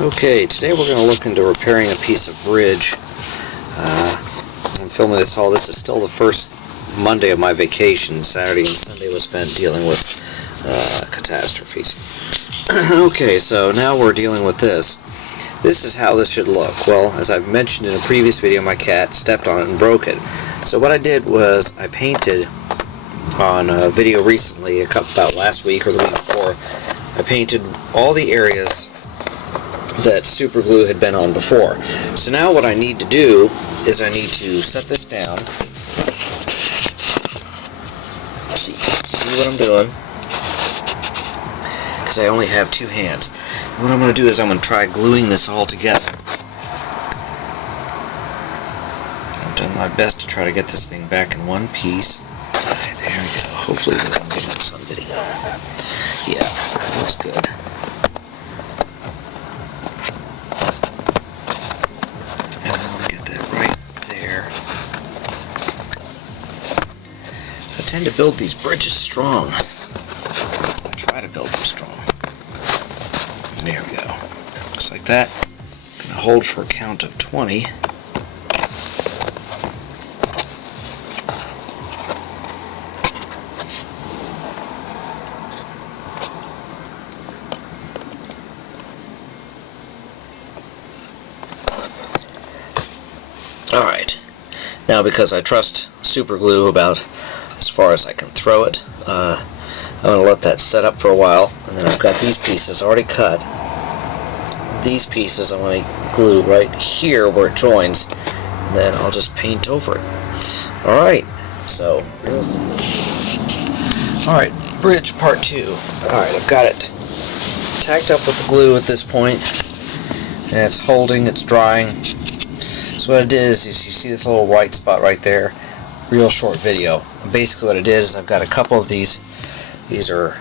Okay, today we're going to look into repairing a piece of bridge. I'm filming this all. This is still the first Monday of my vacation. Saturday and Sunday was spent dealing with catastrophes. Okay, so now we're dealing with this. This is how this should look. Well, as I've mentioned in a previous video, my cat stepped on it and broke it. So what I did was I painted on a video recently, about last week or the week before. I painted all the areas that super glue had been on before. So now what I need to do is I need to set this down. See what I'm doing? Because I only have two hands. What I'm going to do is I'm going to try gluing this all together. I've done my best to try to get this thing back in one piece. Right, there we go. Hopefully I'm getting this on video. Yeah, that looks good. I tend to build these bridges strong. I try to build them strong. There we go. Just like that. I'm going to hold for a count of 20. Alright. Now, because I trust super glue about as far as I can throw it, I'm going to let that set up for a while, and then I've got these pieces already cut. These pieces I'm going to glue right here where it joins, and then I'll just paint over it. Alright, so alright, bridge part 2. Alright, I've got it tacked up with the glue at this point, and it's holding, it's drying. So what it is you see this little white spot right there. Real short video. Basically what it is I've got a couple of these. These are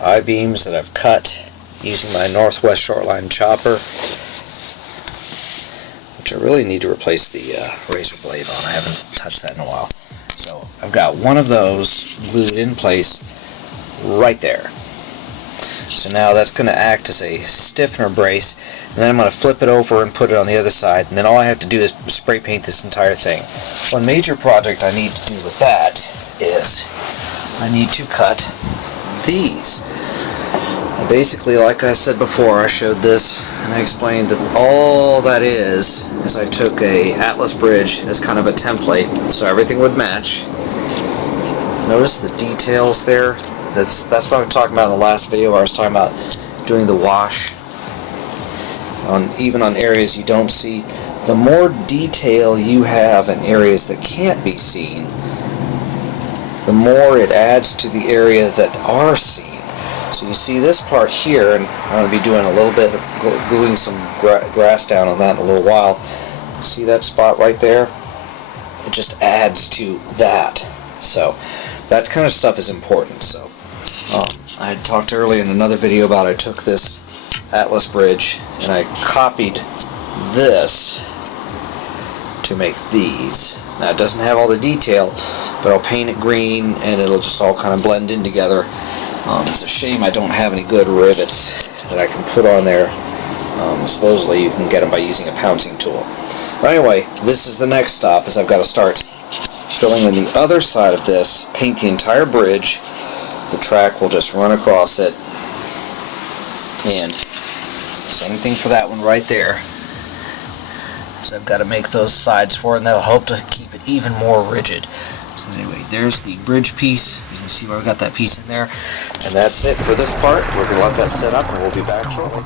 I-beams that I've cut using my Northwest Shortline chopper, which I really need to replace the razor blade on. I haven't touched that in a while. So I've got one of those glued in place right there. So now that's going to act as a stiffener brace, and then I'm going to flip it over and put it on the other side, and then all I have to do is spray paint this entire thing. One major project I need to do with that is I need to cut these. And basically, like I said before, I showed this and I explained that all that is I took a Atlas bridge as kind of a template so everything would match. Notice the details there. That's what I'm talking about in the last video where I was talking about doing the wash even on areas you don't see. The more detail you have in areas that can't be seen, the more it adds to the area that are seen. So you see this part here, and I'm going to be doing a little bit of gluing some grass down on that in a little while. See that spot right there? It just adds to that. So that kind of stuff is important. So I had talked earlier in another video about I took this Atlas bridge and I copied this to make these. Now it doesn't have all the detail, but I'll paint it green and it'll just all kind of blend in together. It's a shame I don't have any good rivets that I can put on there. Supposedly you can get them by using a pouncing tool. But anyway, this is the next stop, is I've got to start filling in the other side of this, paint the entire bridge. The track will just run across it, and same thing for that one right there. So I've got to make those sides for it, and that'll help to keep it even more rigid. So anyway, there's the bridge piece. You can see where I've got that piece in there, and that's it for this part. We're going to let that set up and we'll be back shortly.